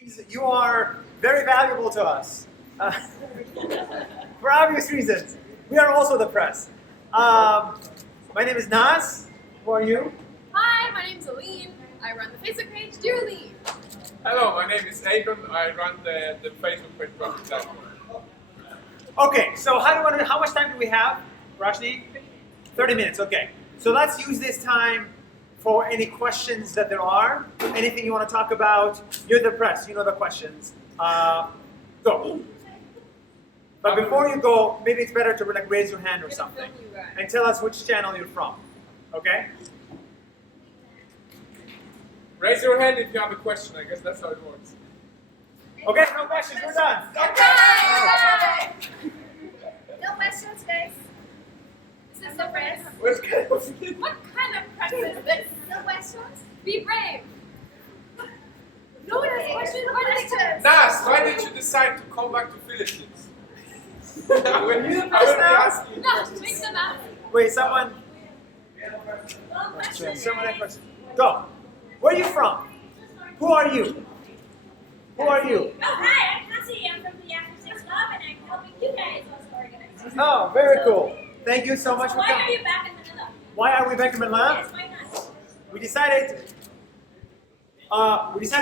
You are very valuable to us for obvious reasons. We are also the press. My name is Nas. Who are you? Hi, my name is Aline. I run the Facebook page Dear Aline. Hello, my name is Adon. I run the Facebook page from platform. Okay, so how much time do we have, Rashni? 30 minutes, okay. So let's use this time for any questions that there are. Anything you want to talk about. You're the press, you know the questions. Go. But before you go, maybe it's better to raise your hand or something and tell us which channel you're from, okay? Raise your hand if you have a question. I guess that's how it works. Okay, no questions, we're done. Okay. No questions, guys. This is the press. What kind of What kind of press is this? No questions. Be brave. No one has questions. Nas, why did you decide to come back to Philippines? I will be asking. No, make them out. Wait, someone had questions. Go. Where are you from? Who are you? Who are you? Oh, hi, I'm Cassie. I'm from the After 6 Club, and I'm helping you guys also organize. Oh, very cool. Thank you so much for Why are coming. you back in Manila? Why are we back in Manila? Yes, why not? We decided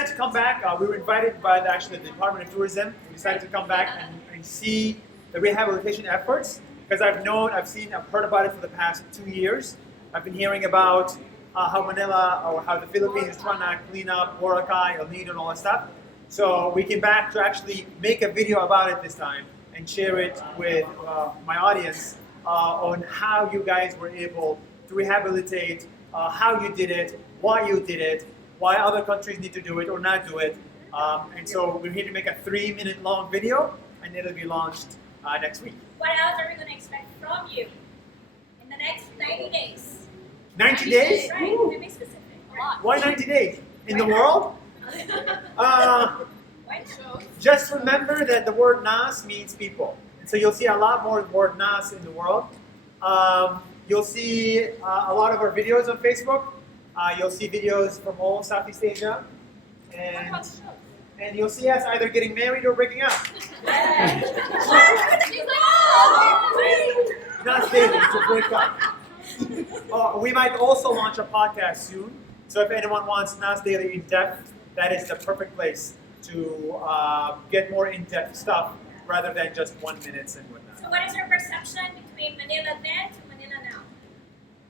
to come back. We were invited by the Department of Tourism. We decided to come back and see the rehabilitation efforts because I've heard about it for the past 2 years. I've been hearing about how Manila or how the Philippines is trying to clean up Boracay, El Nido, and all that stuff. So we came back to actually make a video about it this time and share it with my audience on how you guys were able to rehabilitate, how you did it, why you did it, why other countries need to do it or not do it. And so we're here to make a 3-minute long video, and it'll be launched next week. What else are we going to expect from you in the next 90 days? 90 days? Right, to be specific. A lot. Why 90 days? In the world? Why not? Just remember that the word Nas means people. And so you'll see a lot more word Nas in the world. You'll see a lot of our videos on Facebook. You'll see videos from all Southeast Asia. And you'll see us either getting married or breaking up. Nas Daily to break up. We might also launch a podcast soon. So if anyone wants Nas Daily in depth, that is the perfect place to get more in-depth stuff rather than just 1 minute and whatnot. So what is your perception between Manila then to Manila now?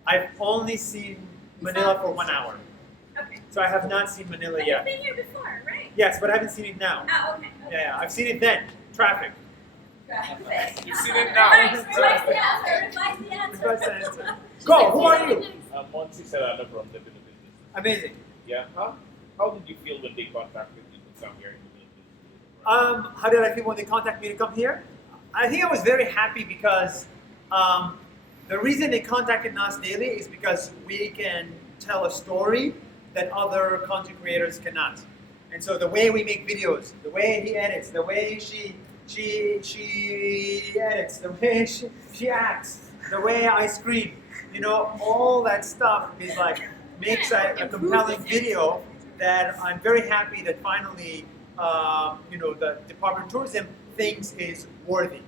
I've only seen Manila for 1 hour. Okay. So I have not seen Manila But yet. you've been here before, right? Yes, but I haven't seen it now. Oh, okay. Yeah, I've seen it then. Traffic. You've seen it now. Revise the answer. That's the answer. Go, who are you? Monsi Serrano from the Philippines. Amazing. Yeah, how did you feel when they contacted you to come here in the Philippines? How did I feel when they contacted me to come here? I think I was very happy because the reason they contacted Nas Daily is because we can tell a story that other content creators cannot. And so the way we make videos, the way he edits, the way she edits, the way she acts, the way I scream, all that stuff is makes a compelling video that I'm very happy that finally, the Department of Tourism thinks is worthy.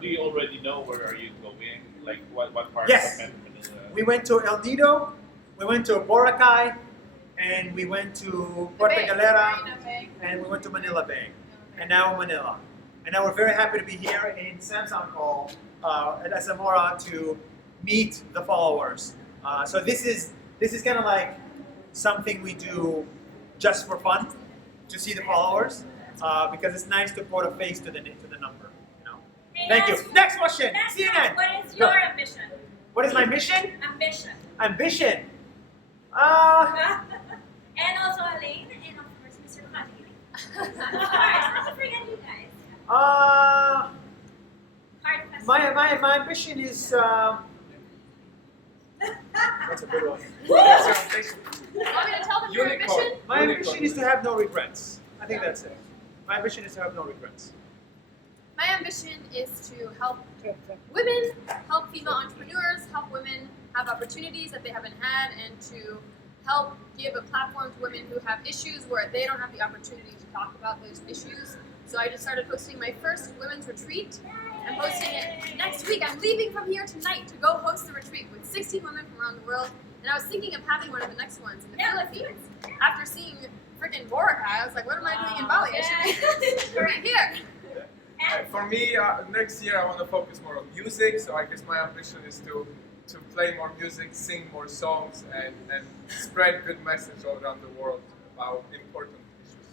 Do you already know where are you going? Like what part Yes. of Manila? We went to El Nido, we went to Boracay, and we went to Puerto Galera, and we went to Manila Bay, and now Manila. And now we're very happy to be here in Samsung Hall at Zamora to meet the followers. So this is kind of like something we do just for fun, to see the followers, because it's nice to put a face to the number. Hey, Thank you. Nas, Next question. Nas, CNN. what is your ambition? What is my mission? Ambition. Ambition. And also Elaine, and of course Mr. Makati. Alright, not to forget you guys. Hard question. My ambition is. That's a good one. Want me to tell them your Unicorn. ambition? My ambition is to have no regrets. I think that's it. My ambition is to have no regrets. My ambition is to help women, help female entrepreneurs, help women have opportunities that they haven't had, and to help give a platform to women who have issues where they don't have the opportunity to talk about those issues. So I just started hosting my first women's retreat. I'm hosting it next week. I'm leaving from here tonight to go host the retreat with 16 women from around the world. And I was thinking of having one of the next ones in the Philippines. After seeing freaking Boracay, I was like, what am I doing in Bali? I should be here. For me, next year I want to focus more on music. So I guess my ambition is to play more music, sing more songs, and spread good message all around the world about important issues.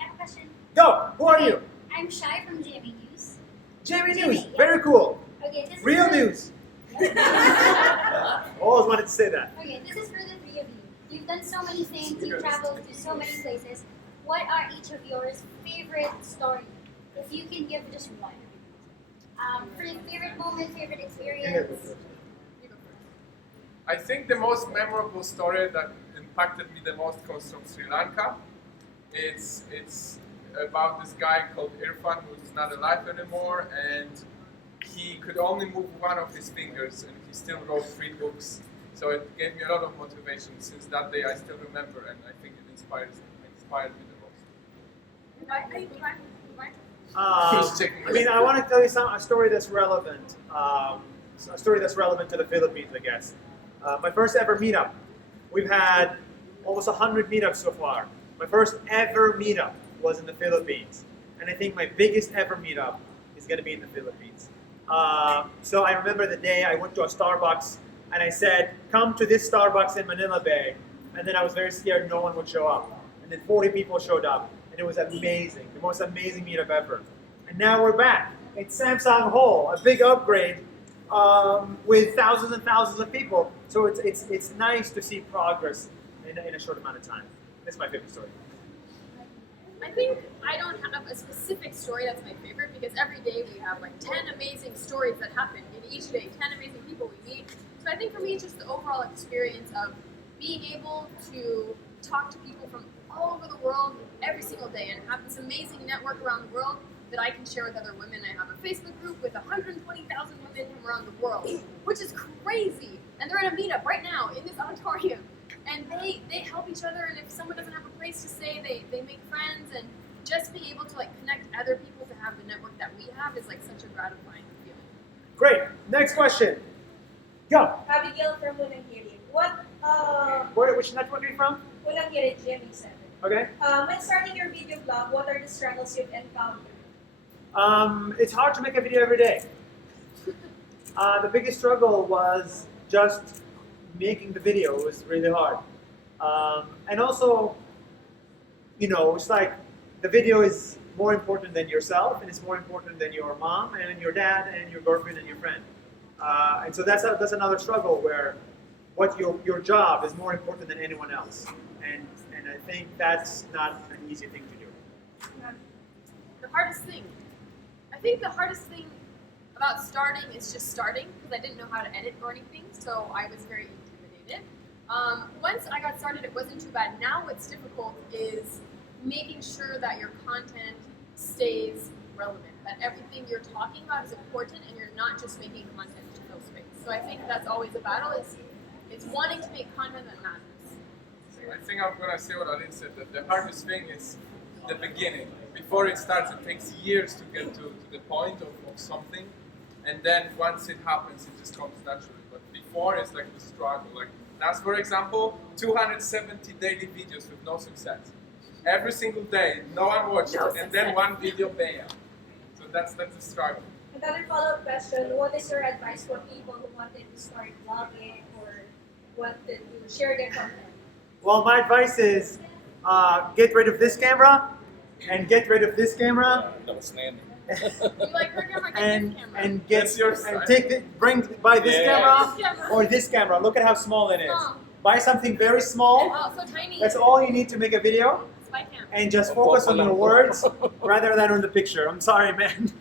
I have a question. Go. Who are you? I'm Shy from JME News. Jamie Jamie, News. yeah. Very cool. Okay, this Real is news. Always wanted to say that. Okay, this is for the three of you. You've done so many things, you've traveled to so many places. What are each of yours favorite stories? If you can give just one. Favorite moment, favorite experience. I think the most memorable story that impacted me the most comes from Sri Lanka. It's about this guy called Irfan who's not alive anymore, and he could only move one of his fingers, and he still wrote 3 books. So it gave me a lot of motivation. Since that day, I still remember, and I think it inspired me the most. I mean, I want to tell you a story that's relevant. A story that's relevant to the Philippines, I guess. My first ever meetup. We've had almost 100 meetups so far. My first ever meetup was in the Philippines, and I think my biggest ever meetup is going to be in the Philippines. So I remember the day I went to a Starbucks and I said, "Come to this Starbucks in Manila Bay," and then I was very scared no one would show up, and then 40 people showed up, and it was amazing, the most amazing meetup ever. And now we're back in Samsung Hall, a big upgrade with thousands and thousands of people. So it's nice to see progress in a short amount of time. That's my favorite story. I think I don't have a specific story that's my favorite because every day we have like 10 amazing stories that happen in each day, 10 amazing people we meet. So I think for me it's just the overall experience of being able to talk to people from all over the world every single day and have this amazing network around the world that I can share with other women. I have a Facebook group with 120,000 women from around the world, which is crazy. And they're in a meetup right now in this auditorium. And they help each other, and if someone doesn't have a place to stay, they make friends, and just being able to like connect other people to have the network that we have is like such a gratifying feeling. Great. Next question. Go. Abigail from Unangiri. Which network are you from? Unangiri, GME7. Okay. When starting your video blog, what are the struggles you've encountered? It's hard to make a video every day. The biggest struggle was just making the video. It was really hard. And also, it's like the video is more important than yourself, and it's more important than your mom and your dad and your girlfriend and your friend. And so that's another struggle where what your job is more important than anyone else. And I think that's not an easy thing to do. The hardest thing. I think the hardest thing about starting is just starting because I didn't know how to edit or anything, so I was very intimidated. Once I got started, it wasn't too bad. Now what's difficult is making sure that your content stays relevant, that everything you're talking about is important and you're not just making content to fill space. So I think that's always a battle, is wanting to make content that matters. I think I'm going to say what Aline said, that the hardest thing is the beginning. Before it starts, it takes years to get to the point of something, and then once it happens, it just comes naturally. But before, it's like the struggle. Like Nas, for example, 270 daily videos with no success. Every single day, no one watched it, and then one video bam. So that's the struggle. Another follow-up question, what is your advice for people who wanted to start vlogging or wanted to share their content? Well, my advice is get rid of this camera and get rid of this camera. No, standing. You like her camera, get this camera. And buy this camera This camera. or this camera. Look at how small it is. Oh. Buy something very small. Oh, so tiny. That's all you need to make a video, Spy cam. and just focus on your words rather than on the picture. I'm sorry, man.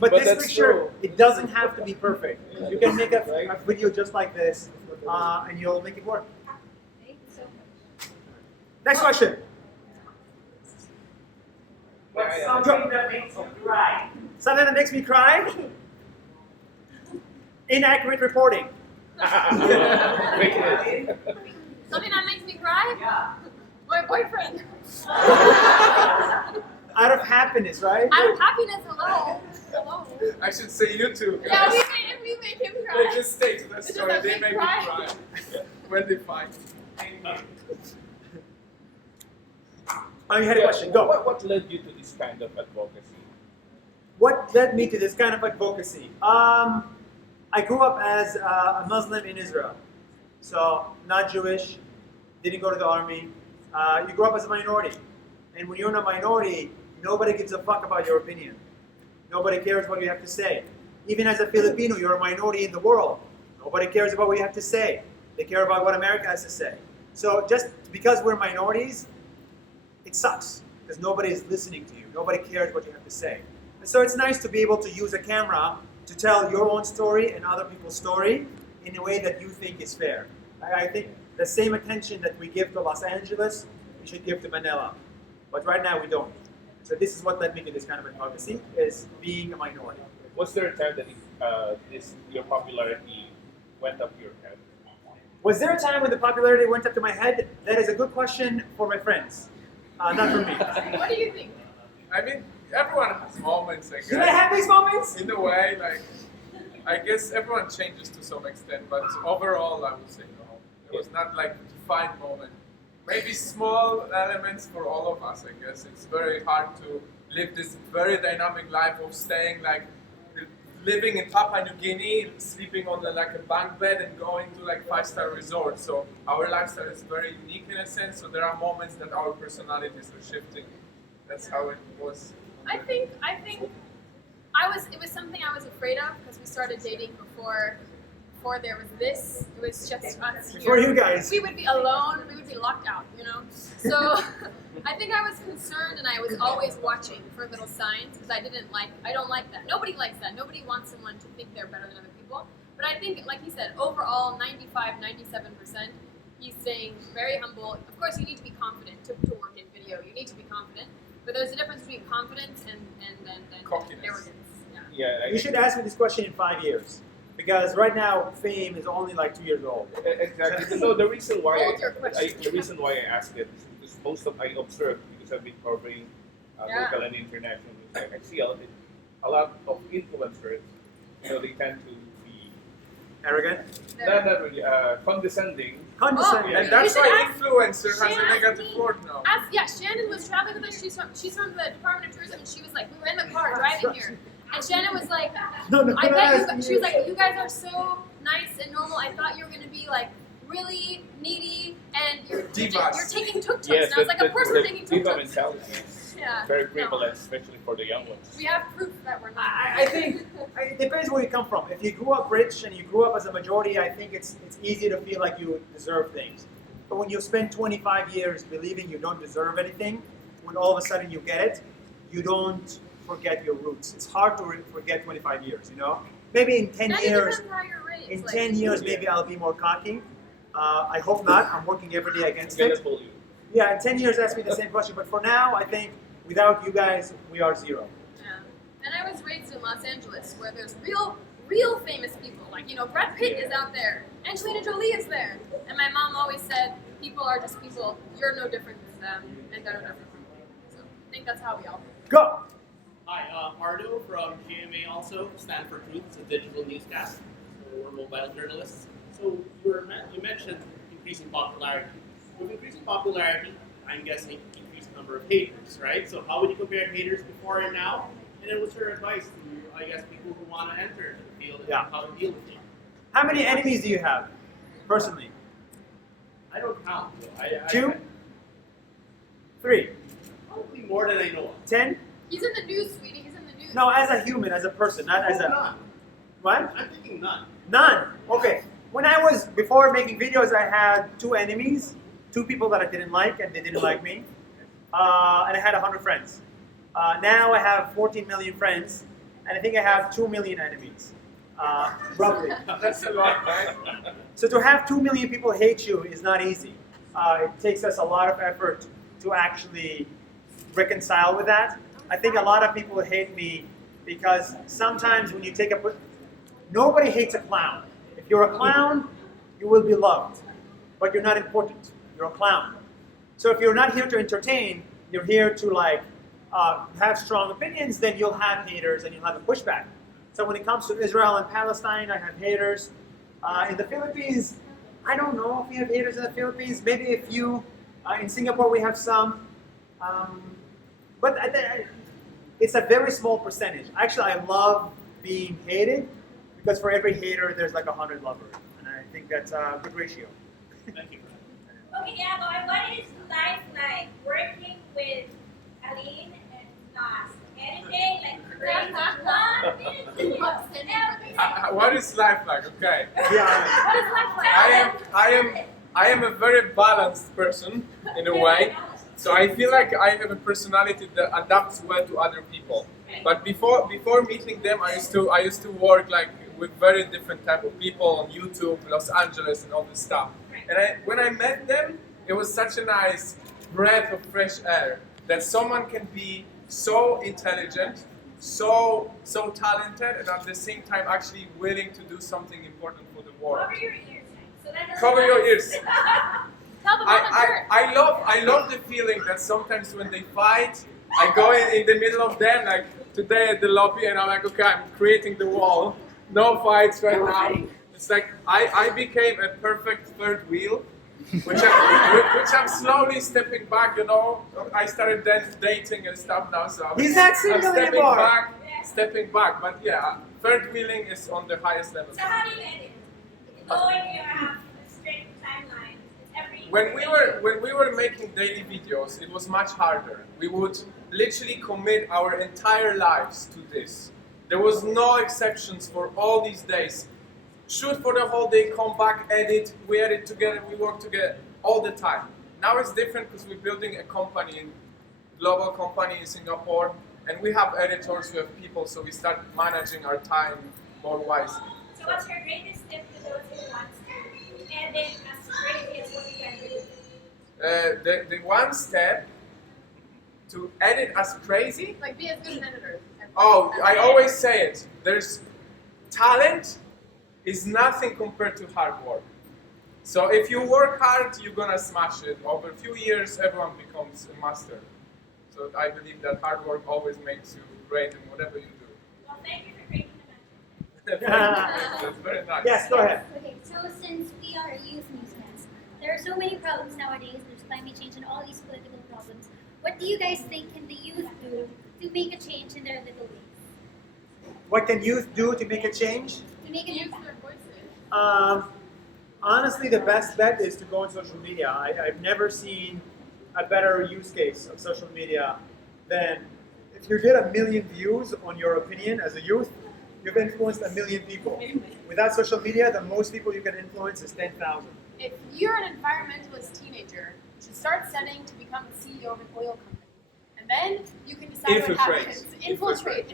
but this that's picture, true. it doesn't have to be perfect. You can make a video just like this, and you'll make it work. Thank you so much. Next question. What's something that makes you cry? Something that makes me cry? Inaccurate reporting. Something that makes me cry? Yeah. My boyfriend. Out of happiness, right? Out of happiness, hello. Hello. I should say you two Yeah, guys. we make him They cry. just stay to the It's just story. a They big make me cry. cry when they fight. Oh, you had a question. Go. What led you to this kind of advocacy? What led me to this kind of advocacy? I grew up as a Muslim in Israel, so not Jewish, didn't go to the army. You grew up as a minority, and when you're in a minority, nobody gives a fuck about your opinion. Nobody cares what you have to say. Even as a Filipino, you're a minority in the world. Nobody cares about what you have to say. They care about what America has to say. So just because we're minorities, it sucks because nobody is listening to you. Nobody cares what you have to say. And so it's nice to be able to use a camera to tell your own story and other people's story in a way that you think is fair. I think the same attention that we give to Los Angeles, we should give to Manila. But right now we don't. So this is what led me to this kind of advocacy, is being a minority. Was there a time that your popularity went up your head? Was there a time when the popularity went up to my head? That is a good question for my friends, not for me. What do you think? I mean, everyone has moments, I guess. Did I have these moments? In a way, like, I guess everyone changes to some extent, but overall, I would say no. It was not like a defined moment. Maybe small elements for all of us, I guess. It's very hard to live this very dynamic life of staying like living in Papua New Guinea, sleeping on like a bunk bed and going to like 5-star resorts. So our lifestyle is very unique in a sense. So there are moments that our personalities are shifting. That's how it was. I think it was something I was afraid of because we started dating before there was this. It was just us here. Before you guys. We would be alone. We would be locked out, you know. So I think I was concerned, and I was always watching for little signs because I don't like that. Nobody likes that. Nobody wants someone to think they're better than other people. But I think, like he said, overall, 95-97%, he's staying very humble. Of course, you need to be confident to work in video. You need to be confident. But there's a difference between confidence and Cockiness. arrogance. Yeah, You should ask me this question in 5 years. Because right now, fame is only like 2 years old. exactly. No, the reason why Hold your question. I asked it is because most of I observed because I've been covering Yeah. local and international news. I see a lot of influencers. They tend to be Arrogant? not really condescending. Condescending. Oh, And that's You why should ask influencer has a Shannon. negative word now. Shannon was traveling with us. She's from the Department of Tourism, and she was like, we were in the car driving here, and Shannon was like, No, I don't bet ask you. me. She was like, you guys are so nice and normal. I thought you were gonna be like really needy, and you're Divas. taking tuk-tuks. Yes, and I was like, of course we're taking diva tuk-tuks. mentality is Yeah. very No. prevalent, especially for the young ones. We have proof that we're not. I think it depends where you come from. If you grew up rich and you grew up as a majority, I think it's easy to feel like you deserve things. But when you spend 25 years believing you don't deserve anything, when all of a sudden you get it, you don't forget your roots. It's hard to forget 25 years, you know? Maybe in 10 And it years, depends how you're raised. in like, 10 years, maybe I'll be more cocky. I hope not. I'm working every day against It's gonna it. pull you. Yeah, in 10 years, ask me the same question. But for now, I think without you guys, we are zero. Yeah. And I was raised in Los Angeles, where there's real famous people. Like, Brad Pitt is out there. Angelina Jolie is there. And my mom always said, people are just people. You're no different than them, and they're no different from you. So I think that's how we all think. Go! Hi, Ardo from GMA also, Stand for Truth. It's a digital newscast. So we're mobile journalists. So you mentioned increasing popularity. With increasing popularity, I'm guessing increased number of haters, right? So how would you compare haters before and now? And then what's your advice to, I guess, people who want to enter the field and Yeah. how to deal with it? How many enemies do you have, personally? I don't count. So 2? 3? Probably more than I know of. 10? He's in the news, sweetie. He's in the news. No, as a human, as a person, not as a... None. What? I'm thinking none. None. Okay. When I was, before making videos, I had 2 enemies. 2 people that I didn't like, and they didn't like me. And I had 100 friends. Now I have 14 million friends, and I think I have 2 million enemies. Roughly. That's a lot, right? So to have 2 million people hate you is not easy. It takes us a lot of effort to actually reconcile with that. I think a lot of people hate me because sometimes when you take nobody hates a clown. If you're a clown, you will be loved. but you're not important. You're a clown. So if you're not here to entertain, you're here to like have strong opinions, then you'll have haters and you'll have a pushback. So when it comes to Israel and Palestine, I have haters. In the Philippines, I don't know if we have haters in the Philippines. Maybe a few. In Singapore, we have some. But it's a very small percentage. Actually, I love being hated because for every hater, there's like 100 lovers. And I think that's a good ratio. Thank you. Okay, yeah, what is life like working with Aline and Nas? Anything like 1 minute video? What is life like? Okay. Yeah. What is life like? I am a very balanced person in a way. So I feel like I have a personality that adapts well to other people. But before meeting them, I used to work like with very different type of people on YouTube, Los Angeles, and all this stuff. And when I met them, it was such a nice breath of fresh air that someone can be so intelligent, so talented, and at the same time actually willing to do something important for the world. Cover your ears. So that Cover your ears. Tell them on the dirt. I love the feeling that sometimes when they fight, I go in the middle of them, like today at the lobby, and I'm like, okay, I'm creating the wall. No fights right now. It's like I became a perfect third wheel, which I'm slowly stepping back. You know, I started dating and stuff now, so He's not I'm single stepping anymore. stepping back. But yeah, third wheeling is on the highest level. So how do you edit? Knowing you have a strict timeline, every When we were making daily videos, it was much harder. We would literally commit our entire lives to this. There was no exceptions for all these days. Shoot for the whole day, come back, edit, we edit together, we work together all the time. Now it's different because we're building a company, global company in Singapore, and we have editors, we have people, so we start managing our time more wisely. So what's your greatest tip to those who want to edit as crazy as what you can do? The one step to edit as crazy. Like be as good an editor. Oh, I always say it. There's talent is nothing compared to hard work. So if you work hard, you're gonna smash it. Over a few years, everyone becomes a master. So I believe that hard work always makes you great in whatever you do. Well, thank you for creating the magic. That's very nice. Yes, go ahead. Okay, so since we are a youth newscast, there are so many problems nowadays. There's climate change and all these political problems. What do you guys think can the youth do to make a change in their little ways? What can youth do to make a change? To make an Use impact? their voices. Honestly, the best bet is to go on social media. I've never seen a better use case of social media than if you get 1 million views on your opinion as a youth, you've influenced 1 million people. Without social media, the most people you can influence is 10,000. If you're an environmentalist teenager, you should start studying to become the CEO of an oil company. And then you can decide what Infiltrate. happens. Infiltrate.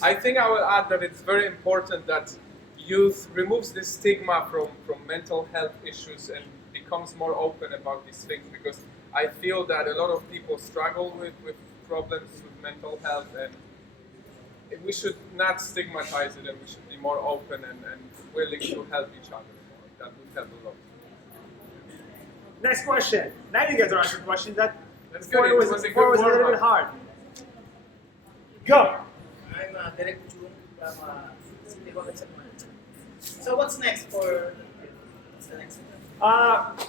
I think I will add that it's very important that youth removes the stigma from mental health issues and becomes more open about these things, because I feel that a lot of people struggle with problems with mental health, and we should not stigmatize it, and we should be more open and willing to help each other more. That would help a lot. Next question. Now you guys are answering questions. That's good. It was It was a before good it was a little bit warm-up. hard. Go. I'm Derek Jung from City College of Management. So what's next for? What's the next?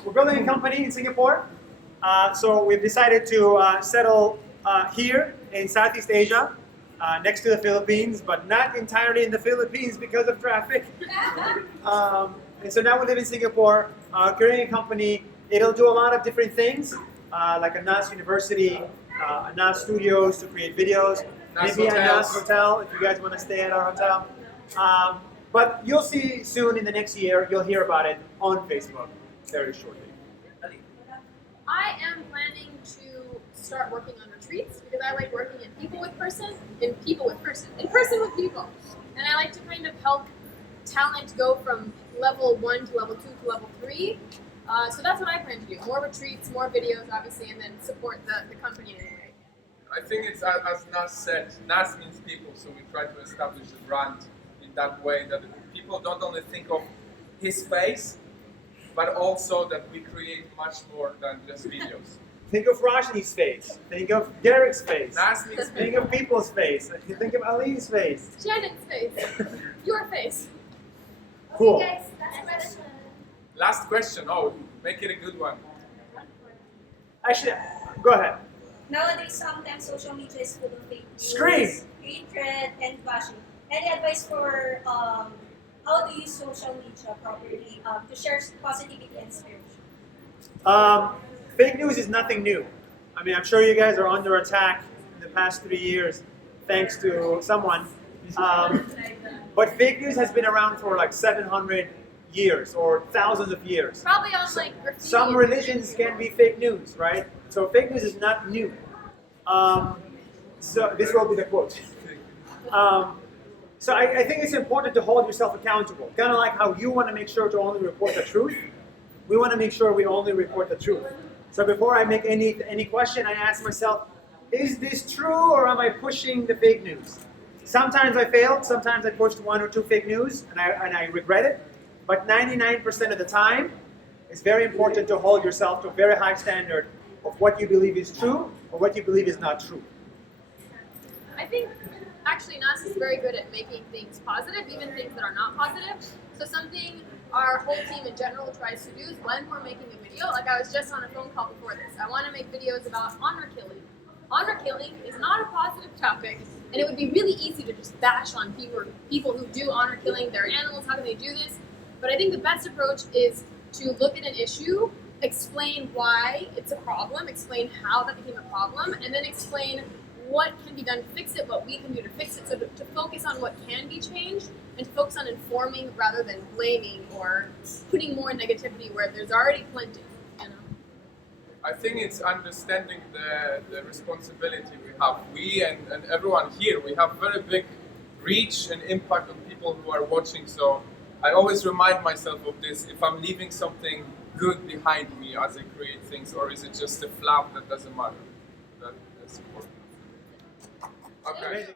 We're building a company in Singapore. So we've decided to settle here in Southeast Asia, next to the Philippines, but not entirely in the Philippines because of traffic. And so now we live in Singapore, creating a company. It'll do a lot of different things, like a Nas University, a Nas Studios to create videos, Nas maybe a Nas hotels. Hotel if you guys want to stay at our hotel. But you'll see soon in the next year, you'll hear about it on Facebook very shortly. I am planning to start working on retreats because I like working in person with people. And I like to kind of help talent go from level 1 to level 2 to level 3. So that's what I plan to do. More retreats, more videos, obviously, and then support the company in any way. I think it's as Nas said, Nas means people, so we try to establish the brand in that way that people don't only think of his face, but also that we create much more than just videos. Think of Rajni's face. Think of Derek's face. Nasmi's Think of people's face. Think of Ali's face. Shannon's face. Your face. Cool. Okay, guys, last question. Last question. Oh, make it a good one. Actually, go ahead. Nowadays, sometimes social media is full of fake news, Scream. hatred, and bashing. Any advice for how to use social media properly to share positivity and inspiration? Fake news is nothing new. I mean, I'm sure you guys are under attack in the past 3 years, thanks to someone. But fake news has been around for like 700 years or thousands of years. Probably on like graffiti. Some religions can be fake news, right? So fake news is not new. So this will be the quote. So I think it's important to hold yourself accountable. Kind of like how you want to make sure to only report the truth. We want to make sure we only report the truth. So before I make any question, I ask myself, is this true or am I pushing the fake news? Sometimes I failed. Sometimes I pushed 1 or 2 fake news and I regret it. But 99% of the time, it's very important to hold yourself to a very high standard of what you believe is true or what you believe is not true. I think actually Nas is very good at making things positive, even things that are not positive. So something our whole team in general tries to do is when we're making a video, like I was just on a phone call before this, I want to make videos about honor killing. Honor killing is not a positive topic, and it would be really easy to just bash on people who do honor killing their animals. How can they do this? But I think the best approach is to look at an issue, explain why it's a problem, explain how that became a problem, and then explain what can be done to fix it, what we can do to fix it. So to focus on what can be changed and to focus on informing rather than blaming or putting more negativity where there's already plenty. You know? I think it's understanding the responsibility we have. We and everyone here, we have very big reach and impact on people who are watching. So I always remind myself of this. If I'm leaving something good behind me as I create things, or is it just a flap that doesn't matter? That's important. Okay. Amazing.